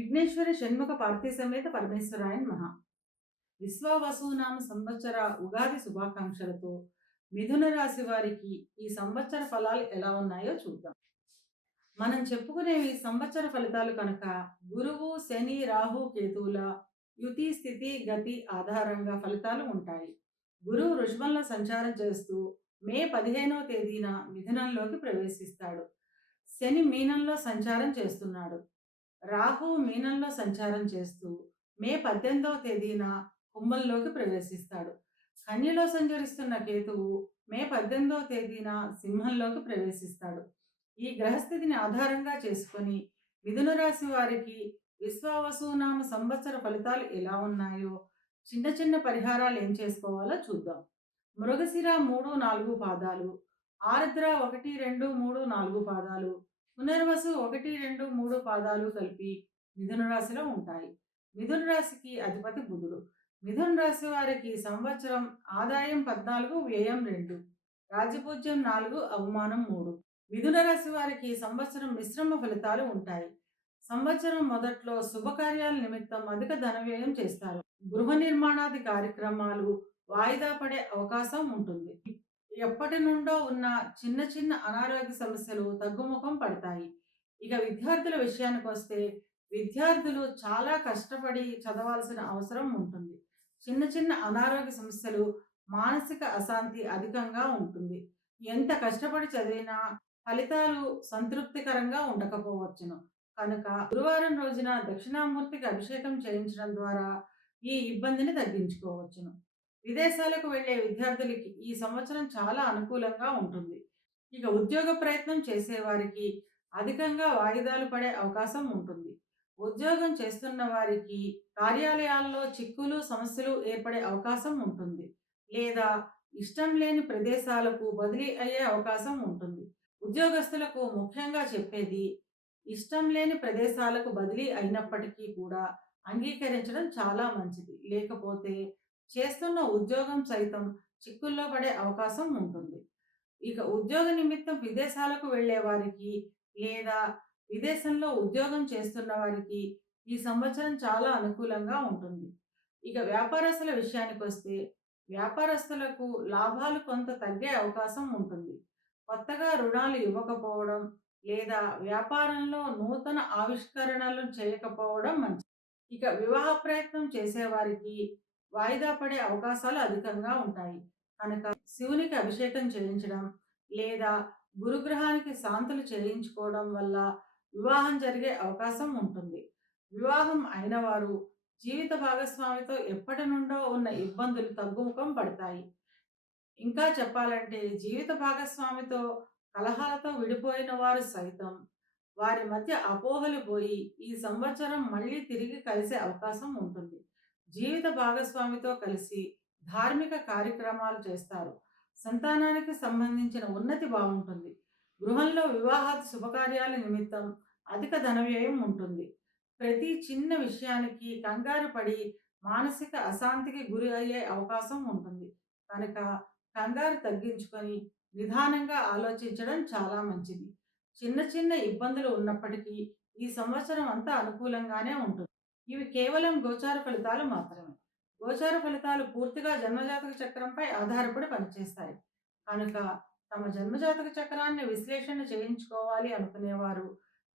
విఘ్నేశ్వర షణ్ముఖ పార్థీ సమేత పరమేశ్వరాయ నమః. విశ్వావసునామ సంవత్సర ఉగాది శుభాకాంక్షలతో మిథున రాశి వారికి ఈ సంవత్సర ఫలాలు ఎలా ఉన్నాయో చూద్దాం. మనం చెప్పుకునేవి సంవత్సర ఫలితాలు కనుక గురువు, శని, రాహు, కేతువుల యుతి, స్థితి, గతి ఆధారంగా ఫలితాలు ఉంటాయి. గురువు వృషభంలో సంచారం చేస్తూ మే 15వ తేదీన మిథునంలోకి ప్రవేశిస్తాడు. శని మీనంలో సంచారం చేస్తున్నాడు. రాహు మీనంలో సంచారం చేస్తూ మే 18వ తేదీన కుంభంలోకి ప్రవేశిస్తాడు. కన్యలో సంచరిస్తున్న కేతువు మే 18వ తేదీన సింహంలోకి ప్రవేశిస్తాడు. ఈ గ్రహస్థితిని ఆధారంగా చేసుకొని మిథున రాశి వారికి విశ్వావసునామ సంవత్సర ఫలితాలు ఎలా ఉన్నాయో చిన్న చిన్న పరిహారాలు ఏం చేసుకోవాలో చూద్దాం. మృగశిర 3, 4 పాదాలు, ఆరుద్ర 1, 2, 3, 4 పాదాలు, పునర్వసు 1, 2, 3 పాదాలు కలిపి మిథున రాశిలో ఉంటాయి. మిథున రాశికి అధిపతి బుధుడు. మిథున రాశి వారికి సంవత్సరం ఆదాయం 14, వ్యయం 2, రాజపూజ్యం 4, అవమానం 3. మిథున రాశి వారికి సంవత్సరం మిశ్రమ ఫలితాలు ఉంటాయి. సంవత్సరం మొదట్లో శుభకార్యాల నిమిత్తం అధిక ధన వ్యయం చేస్తారు. గృహ నిర్మాణాది కార్యక్రమాలు వాయిదా పడే అవకాశం ఉంటుంది. ఎప్పటి నుండో ఉన్న చిన్న చిన్న అనారోగ్య సమస్యలు తగ్గుముఖం పడతాయి. ఇక విద్యార్థుల విషయానికి వస్తే విద్యార్థులు చాలా కష్టపడి చదవాల్సిన అవసరం ఉంటుంది. చిన్న చిన్న అనారోగ్య సమస్యలు, మానసిక అశాంతి అధికంగా ఉంటుంది. ఎంత కష్టపడి చదివినా ఫలితాలు సంతృప్తికరంగా ఉండకపోవచ్చును. కనుక గురువారం రోజున దక్షిణామూర్తికి అభిషేకం చేయించడం ద్వారా ఈ ఇబ్బందిని తగ్గించుకోవచ్చును. విదేశాలకు వెళ్ళే విద్యార్థులకి ఈ సంవత్సరం చాలా అనుకూలంగా ఉంటుంది. ఇక ఉద్యోగ ప్రయత్నం చేసేవారికి అధికంగా వాయిదాలు పడే అవకాశం ఉంటుంది. ఉద్యోగం చేస్తున్న వారికి కార్యాలయాల్లో చిక్కులు, సమస్యలు ఏర్పడే అవకాశం ఉంటుంది. లేదా ఇష్టం లేని ప్రదేశాలకు బదిలీ అయ్యే అవకాశం ఉంటుంది. ఉద్యోగస్తులకు ముఖ్యంగా చెప్పేది, ఇష్టం లేని ప్రదేశాలకు బదిలీ అయినప్పటికీ కూడా అంగీకరించడం చాలా మంచిది. లేకపోతే చేస్తున్న ఉద్యోగం సైతం చిక్కుల్లో పడే అవకాశం ఉంటుంది. ఇక ఉద్యోగ నిమిత్తం విదేశాలకు వెళ్ళే వారికి లేదా విదేశంలో ఉద్యోగం చేస్తున్న వారికి ఈ సంవత్సరం చాలా అనుకూలంగా ఉంటుంది. ఇక వ్యాపారస్తుల విషయానికి వస్తే వ్యాపారస్తులకు లాభాలు కొంత తగ్గే అవకాశం ఉంటుంది. కొత్తగా రుణాలు ఇవ్వకపోవడం లేదా వ్యాపారంలో నూతన ఆవిష్కరణలు చేయకపోవడం మంచిది. ఇక వివాహ ప్రయత్నం చేసేవారికి వాయిదా పడే అవకాశాలు అధికంగా ఉంటాయి. కనుక శివునికి అభిషేకం చేయించడం లేదా గురుగ్రహానికి శాంతులు చేయించుకోవడం వల్ల వివాహం జరిగే అవకాశం ఉంటుంది. వివాహం అయిన వారు జీవిత భాగస్వామితో ఎప్పటి నుండో ఉన్న ఇబ్బందులు తగ్గుముఖం పడతాయి. ఇంకా చెప్పాలంటే జీవిత భాగస్వామితో కలహాలతో విడిపోయిన వారు సైతం వారి మధ్య అపోహలు పోయి ఈ సంవత్సరం మళ్ళీ తిరిగి కలిసే అవకాశం ఉంటుంది. జీవిత భాగస్వామితో కలిసి ధార్మిక కార్యక్రమాలు చేస్తారు. సంతానానికి సంబంధించిన ఉన్నతి బాగుంటుంది. గృహంలో వివాహాది శుభకార్యాల నిమిత్తం అధిక ధన వ్యయం ఉంటుంది. ప్రతి చిన్న విషయానికి కంగారు పడి మానసిక అశాంతికి గురి అయ్యే అవకాశం ఉంటుంది. కనుక కంగారు తగ్గించుకొని నిదానంగా ఆలోచించడం చాలా మంచిది. చిన్న చిన్న ఇబ్బందులు ఉన్నప్పటికీ ఈ సంవత్సరం అంతా అనుకూలంగానే ఉంటుంది. ఇవి కేవలం గోచార ఫలితాలు మాత్రమే. గోచార ఫలితాలు పూర్తిగా జన్మజాతక చక్రంపై ఆధారపడి పనిచేస్తాయి. కనుక తమ జన్మజాతక చక్రాన్ని విశ్లేషణ చేయించుకోవాలి అనుకునేవారు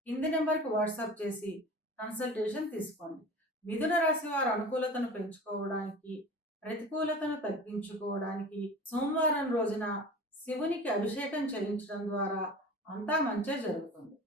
కింది నెంబర్కి వాట్సాప్ చేసి కన్సల్టేషన్ తీసుకోండి. మిథున రాశి వారు అనుకూలతను పెంచుకోవడానికి, ప్రతికూలతను తగ్గించుకోవడానికి సోమవారం రోజున శివునికి అభిషేకం చేయించడం ద్వారా అంతా మంచే జరుగుతుంది.